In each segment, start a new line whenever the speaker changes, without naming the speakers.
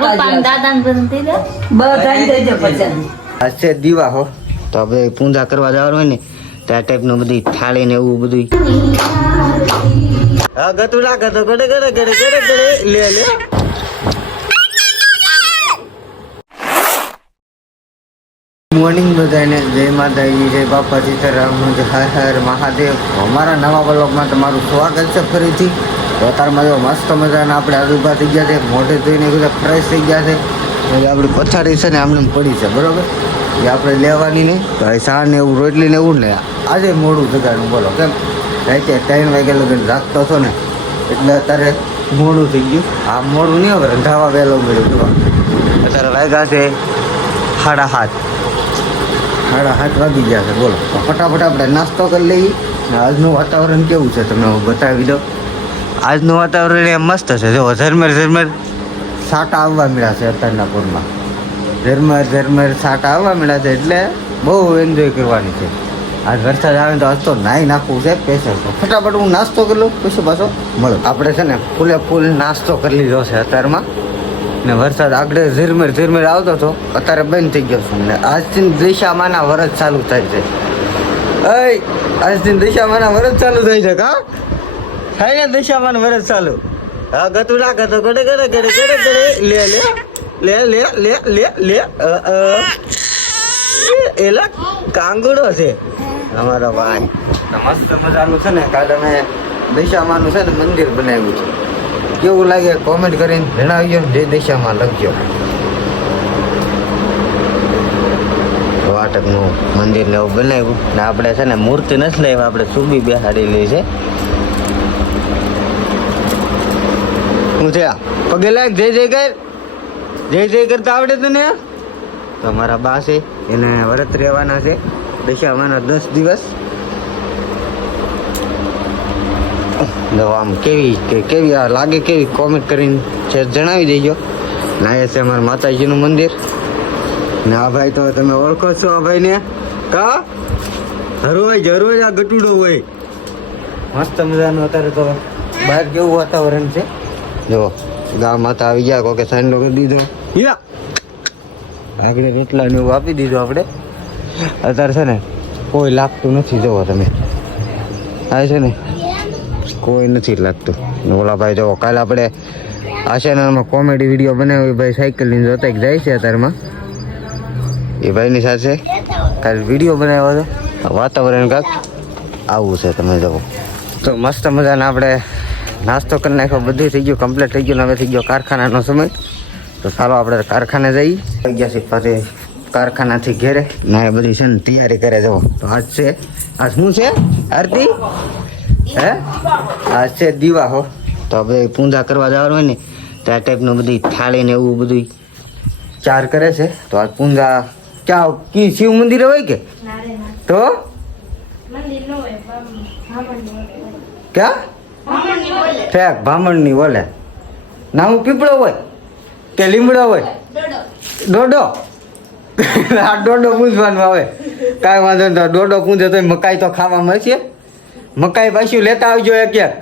આમ તો પપ્પા દાદા ને બધું થઈ જાય?
બધાને દેજો પછી.
આ છે દીવા હો. તો આપણે પૂજા કરવા જવાનું હોય ને તો આ ટાઈપનું બધી થાળી ને એવું બધું હા ગતું ના ગતો ગડે ગડે ગડે ગડે ગડે. લે લે. મોર્નિંગ બધાને જય માતાજી જય બાપા સીતારામ જય હર હર મહાદેવ. અમારા નવા બ્લોગમાં તમારું સ્વાગત છે ફરીથી. અત્યારમાં જો મસ્ત મજાના આપણે ઊભા થઈ ગયા છે, મોઢે ધોઈને બધા ફ્રેશ થઈ ગયા છે. આપણી પથારી છે ને આમને પડી છે, બરોબર? એ આપણે લેવાની નહીં. ભાઈ સાણ ને એવું રોટલી ને એવું ને આજે મોડું જગાડું, બોલો, કેમ? રાતે ત્રણ વાગ્યા લગન રાખતો હતો ને, એટલે અત્યારે મોડું થઈ ગયું. આ મોડું નહીં હવે, રંધાવા વહેલો મળ્યું જોવા અત્યારે વાગ્યા છે સાડા હાથ સાડા હાથ વાગી ગયા છે, બોલો. ફટાફટ આપણે નાસ્તો કરી લઈએ. આજનું વાતાવરણ કેવું છે તમને હું બતાવી દઉં આજનું વાતાવરણ એ મસ્ત છે. જો ઝરમેર ઝરમેર. સાટા આવવા મળ્યા છે અત્યારના પૂરમાં. ઝરમેર ઝરમેર સાટા આવવા મળ્યા છે એટલે બહુ એન્જોય કરવાની છે. આજ વરસાદ આવે તો આજ તો નાહી નાખવું છે પેશર તો ફટાફટ હું નાસ્તો કરી લઉં. પછી પાછો. મળો આપણે છે ને ફૂલે ફૂલ નાસ્તો કરી લીધો છે અત્યારમાં. ને વરસાદ આગળ ઝીરમેર ઝીરમેર આવતો હતો. અત્યારે બંધ થઈ ગયો છે. ને આજથી દિશામાંના વરસ ચાલુ થાય છે. આજથી દિશામાંના વરસ ચાલુ થાય છે કા? થાય ને દિશામાં વરસ ચાલુ. હા, ગતું ના તો ગડે ગડે ગડે ગડે ગડે. લે લે લે લે લે લે લે એલા, કાંગડો છે. અમારો ભાઈ. મસ્ત મજાનું છે ને, કાલે અમે દિશામાનું છે ને મંદિર બનાવ્યું છે. કેવું લાગે કોમેન્ટ કરીને જણાવજો જે દિશામાં લખજો. વાટકનું મંદિર ને એવું બનાવ્યું. ને આપણે છે ને મૂર્તિ નથી લાવી, આપણે સુબી બેહાડેલી છે. શું છે? પગે લાગ, જય જય કર જય જય કરતા આવડે તને? તો અમારા બા છે, એને વ્રત રહેવાના છે દશામાના દસ દિવસ. આમ કેવી, કે કેવી આ લાગે કેવી કોમેન્ટ કરીને છે જણાવી દેજો. ના એ છે અમારા માતાજીનું મંદિર. ને આ ભાઈ તો તમે ઓળખો છો આ ભાઈને. કા? હરવાય જરવાય આ ગટુડો હોય. મસ્ત મજાનું અત્યારે તો બહાર કેવું વાતાવરણ છે? જો ગામ માતા આવી ગયા કોકે સાંડો કરી દીધો. યા આગળ રોટલા ને એવું આપી દીધું આપણે. અત્યારે છે ને કોઈ લાગતું નથી જોવો તમે. આ છે ને કોઈ નથી લાગતું. ઓલા ભાઈ જોવો કાલે આપણે આ ચેનલમાં કોમેડી વીડિયો બનાવ્યો એ ભાઈ સાયકલ લઈને જોતા જાય છે અત્યારમાં. એ ભાઈની સાથે કાલે વીડિયો બનાવ્યો હતો. વાતાવરણ કાંક આવું છે તમે જુઓ. તો મસ્ત મજાના આપણે નાસ્તો કરી નાખ્યો બધું થઈ ગયું કમ્પ્લીટ થઈ ગયું ને હવે થઈ ગયો કારખાનાનો સમય. તો ચાલો આપણે કારખાને જઈએ. થઈ ગયા છે ફરી કારખાનાથી ઘેરે. ના એ બધી છે ને તૈયારી કરે જવો તો આજ છે આજ શું છે? આરતી? હે? આજ છે દીવા હો. તો આપણે પૂજા કરવા જવાનું હોય ને તો આ ટાઈપનું બધી થાળી ને એવું બધું ચાર કરે છે. તો આજ પૂજા ક્યાં કી શિવ મંદિરે હોય કે? તો? ક્યાં? ફેક ભામણની ઓલે નામ પીપળો હોય કે લીમડો હોય? ડોડો. આ ડોડો પૂંજવાનું આવે. કાંઈ વાંધો નહીં ડોડો પૂંજે તો મકાઈ તો ખાવા મળશે. મકાઈ પાછું લેતા આવજો એક એક.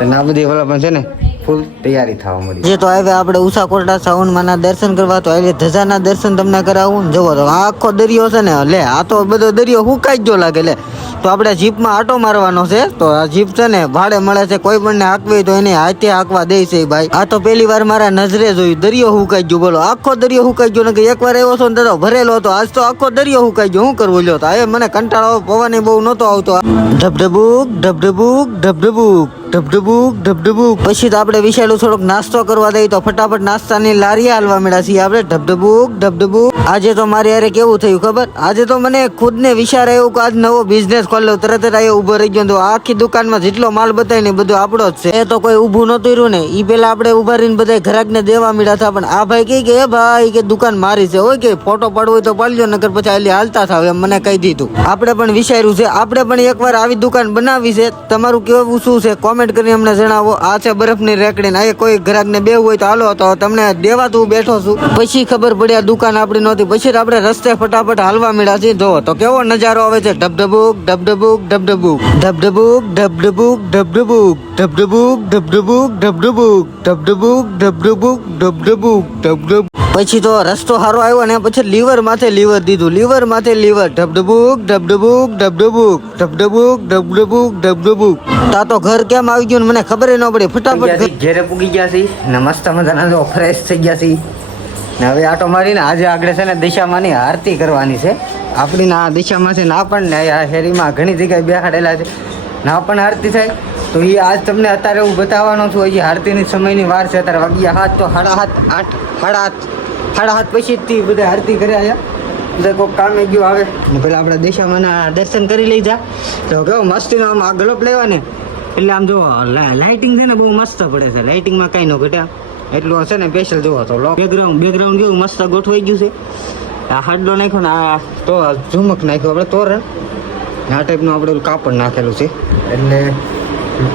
ના બધી ઓલા પણ છે ને, ફૂલ તૈયારી થવા મળી. જે તો આવે આપણે ઉષા કોરડા સાવનમાંના દર્શન કરવા, તો આવે ધજાના દર્શન તમને કરાવું. જવો તો આખો દરિયો છે ને, લે, આ તો બધો દરિયો હુકાઈ જ જો લાગે, લે. તો આપણે જીપમાં આટો મારવાનો છે. તો આ જીપ છે ને ભાડે મળે છે, કોઈ પણ ને હાંકવી તો એને હાથે હાંકવા દે છે ભાઈ. આ તો પેલી વાર મારા નજરે જોયું. દરિયો હુકાઈ ગયો. બોલો, આખો દરિયો હુકાઈ ગયો કે એક વાર એવો છો ને ભરેલો હતો. આજ તો આખો દરિયો હુકાઈ ગયો. હું કરવું લ્યો? તો હવે મને કંટાળો, પવન બહુ નહોતો આવતો. ધબધબુક ઢબઢબુક ઢબઢબુક ઢબઢબુક ઢબઢબુક પછી તો આપણે વિચાર્યું થોડોક નાસ્તો કરવા દઈએ તો ફટાફટ નાસ્તાની લારી હાલવા મળ્યા છીએ આપણે. ઢબઢબુક ઢબઢબુક આજે તો મારે યારે કેવું થયું ખબર? આજે તો મને ખુદને વિચાર આવ્યો કે આજ નવો બિઝનેસ ખોલ્યો. તરત જ આવ્યો ઊભો રહી ગયો તો આખી દુકાનમાં જેટલો માલ બતાવી ને બધું આપણો જ છે. એ તો કોઈ ઊભું નહોતું રહ્યું ને. એ પહેલાં આપણે ઊભા રહીને બધા ગ્રાહકને દેવા મળ્યા હતા. પણ આ ભાઈ કહે કે, એ ભાઈ, કે દુકાન મારી છે. હોય કે, ફોટો પાડવો હોય તો પાડજો નગર પછી આલી હાલતા થાવ. એમ મને કહી દીધું. આપણે પણ વિચાર્યું છે. આપણે પણ એકવાર આવી દુકાન બનાવી છે. તમારું કેવું શું છે? કોમેન્ટ કોમેન્ટ કરીને અમને જણાવો, આ છે બરફની રેકડી ને કોઈ ગ્રાહકને બે હોય તો હાલો, તો તમને દેવા તું બેઠો છું. પછી ખબર પડી આ દુકાન આપણી નહોતી, પછી આપણે રસ્તે ફટાફટ હાલવા મળ્યા છીએ. જો તો કેવો નજારો આવે છે. ઢબઢબુક ઢબઢબુક ઢબઢબુક ઢબઢબુક ઢબઢબુક ઢબઢબુક ઢબઢબુક ઢબઢબુક ઢબઢબુક ઢબઢબુક ઢબઢબુક ઢબઢબુક ઢબઢબુક પછી તો રસ્તો સારો આવ્યો ને પછી લીવર માથે લીવર દીધું. લીવર માથે લીવર. ધબધબુક ધબધબુક ધબધબુક. ધબધબુક ઢબઢબુક ઢબઢબુક તા તો ઘર કેમ આવી ગયું મને ખબર ન પડી. ફટાફટ ઘેરે પૂગી ગયા છે ને મસ્ત મજાના તો ફ્રેશ થઈ ગયા છે. ને હવે આટો મારીને આજે આગળ છે ને દિશામાંની આરતી કરવાની છે. આપણી ના દિશામાં છે ના પણ ને આ શેરીમાં ઘણી જગ્યાએ બેહાડેલા છે. ના પણ આરતી થાય. તો એ આજ તમને અત્યારે હું બતાવવાનો છું હજી આરતીની સમયની વાર છે. અત્યારે વાગ્યા હાથ તો સાડા હાથ આઠ સાડા હાથ સાડા હાથ પછી જ બધા આરતી કર્યા આવ્યા કોઈ કામે ગયું આવે ને પેલા આપણે દિશામાંના દર્શન કરી લઈ જા. તો કેવો મસ્તીનો આમ આ ગલોપ લેવા ને એટલે આમ જો લાઇટિંગ છે ને બહુ મસ્ત પડે છે. લાઇટિંગમાં કાંઈ ન ઘટ્યા એટલું હશે ને સ્પેશિયલ જોવો તો. બેકગ્રાઉન્ડ બેકગ્રાઉન્ડ કેવું મસ્ત ગોઠવાઈ ગયું છે. આ હાડલો નાખ્યો ને આ તો ઝુમક નાખ્યો આપણે તોરણ. આ ટાઈપનું આપણે કાપડ નાખેલું છે. એટલે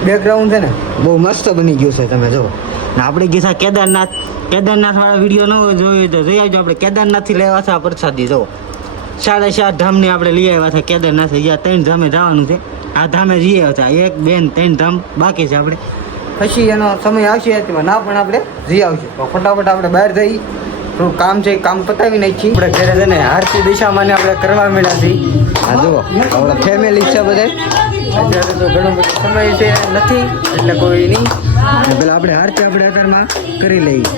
બેકગ્રાઉન્ડ છે ને. બહુ મસ્ત બની ગયું છે તમે જુઓ. આપણે ગીસા કેદારનાથ. કેદારનાથ વાળા વીડિયો ન હોય જોયો તો જોઈ આવજો. આપણે કેદારનાથથી લેવા છે આ પ્રસાદી જો સાડા ચાર ધામની આપણે લઈ આવ્યા હતા કેદારનાથ. જ્યાં ત્રણ ધામે જવાનું છે. આ ધામે જઈ આવ્યા હતા. એક બેન ત્રણ ધામ બાકી છે આપણે. પછી એનો સમય આવશે તેમાં ના પણ આપણે જઈ આવશે. તો ફટાફટ આપણે બહાર જઈ થોડું કામ છે કામ પતાવી નાખી આપણે ઘરે છે ને આરતી દિશામાં આપણે કરવા મળ્યા છીએ. હા જુઓ. આપણા ફેમિલી છે બધા. અત્યારે તો ઘણો બધો સમય છે. નથી. એટલે કોઈ નહીં. પેલા આપણે આરતી આપણે અત્યારમાં કરી લઈએ.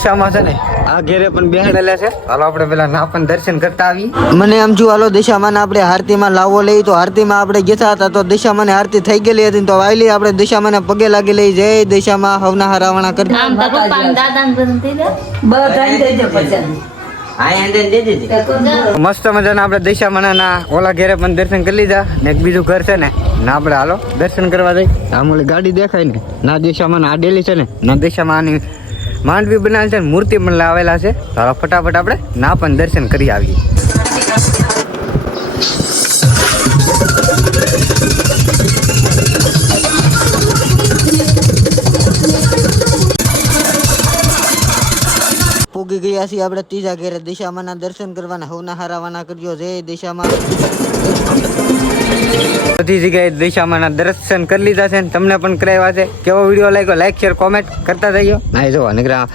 દિશામાં છે ને? આ ઘેરે પણ બેહાડેલા છે. હાલો આપણે પેલા ના પણ દર્શન કરતા આવી મને આમ જો હાલો દિશામાં આપણે આરતીમાં લાવો લઈ તો આરતીમાં આપણે ગયા હતા તો દિશામાં ને આરતી થઈ ગયેલી હતી તો વાયલી આપણે દિશામાં ને પગે લાગી લઈ જય દિશામાં હવના હરાવણા કરી
ને ને
મસ્ત મજાના આપણે દિશામાં ના ઓલા ઘેરે પણ દર્શન કરી લીધા ને એક બીજું ઘર છે ને ના આપણે હાલો દર્શન કરવા જઈ. આમ ગાડી દેખાય ને ના દિશામાં આ ડેલી છે ને. ના દિશામાં આની માંડવી બનાવેલ છે મૂર્તિ પણ લાવેલા છે. તો ફટાફટ આપણે ના પણ દર્શન કરી આવીએ. પૂગી ગયા છીએ આપણે ત્રીજા ઘેરે દિશામાંના દર્શન કરવાના, હવના હારાવાના કર્યો જય દિશામાં. બધી જગ્યાએ દિશામાંના દર્શન કરી લીધા છે ને તમને પણ કરાવ્યા છે. કેવો વીડિયો લાગ્યો? લાઈક શેર કોમેન્ટ કરતા જઈયો ના જો નીકળ્યા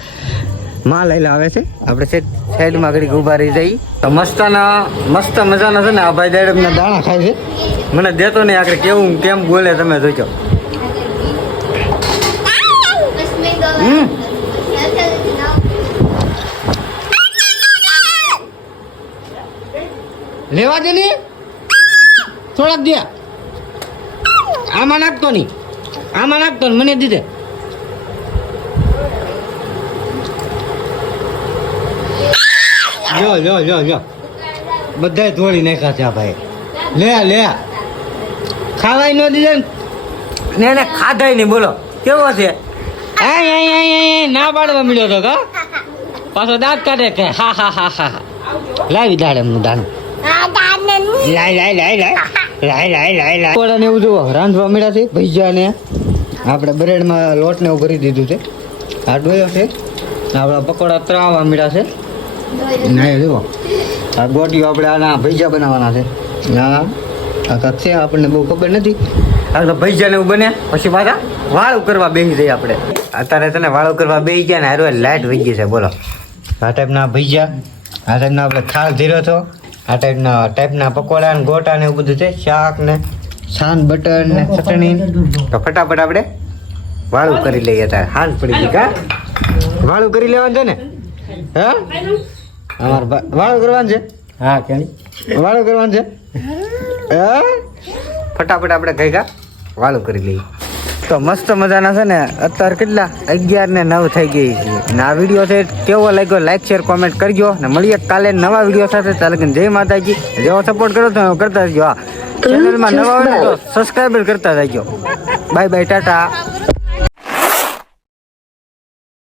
માં લઈ આવે છે. આપણે સાઈડમાં ઘડીક ઊભા રહી જઈ તો મસ્તના મસ્ત મજાના છે ને આ ભાઈ દાડમના દાણા ખાય છે. મને દેતો નહીં આખરે કેવું કેમ બોલે તમે જોજો. હમ. લેવા દે ને. થોડાક દે. આમાં નાખતો નહીં. આમાં નાખતો ને મને દીધે જો જો જો જો બધાય ધોળી નાખ્યા છે આ ભાઈ. લે લે. ખાવાય ન દીધે ને. એને ખાધાય નહીં, બોલો. કેવો છે? ના પાડવા મળ્યો તો કા? પાછો દાંત કાઢે કે. હા હા હા હા. લાવી દાડે એમનું દાણું. લાય લાય લાય એવું જુઓ રાંધવા મળ્યા છે ભજીયા આપણે બ્રેડમાં લોટ ને એવું કરી દીધું છે. આ ડોયો છે. આપણા પકોડા ત્રાવા મળ્યા છે. નહીં એ જુઓ આ ગોટીઓ આપણે આના ભૈજા બનાવવાના છે. ના આ કાંક છે આપણને બહુ ખબર નથી. આપણે ભજીયા ને એવું બન્યા પછી પાછા વાળું કરવા બેસી જઈએ આપણે. અત્યારે તને વાળું કરવા બેસી ગયા ને હારું લાઈટ વહી ગઈ છે બોલો. આ ટાઈપના ભૈજા આ ટાઈપના આપણે થાળ ધીરો થયો આ ટાઈપના ટાઈપના પકોડા ને ગોટા ને એવું બધું છે. શાક ને છાન બટર ને ચટણી. તો ફટાફટ આપણે વાળું કરી લઈએ તાર. હાલ પડી ગઈ કા? વાળું કરી લેવાનું છે ને? હા? અમાર વાળું કરવાનું છે? હા કેણી. વાળું કરવાનું છે? હા? ફટાફટ આપણે ગઈ કા? વાળું કરી લઈએ. તો મસ્ત મજાના છે ને અત્યારે કેટલા? અગિયાર ને નવ થઈ ગઈ છે. આ વીડિયો છે કેવો લાગ્યો? લાઈક શેર કોમેન્ટ કરજો. ને મળીએ કાલે નવા વીડિયો સાથે. ચાલે કે જય માતાજી. જેવો સપોર્ટ કરો તો કરતા જજો હા. ચેનલમાં નવા હોય તો સબસ્ક્રાઈબર કરતા જજો બાય બાય ટાટા.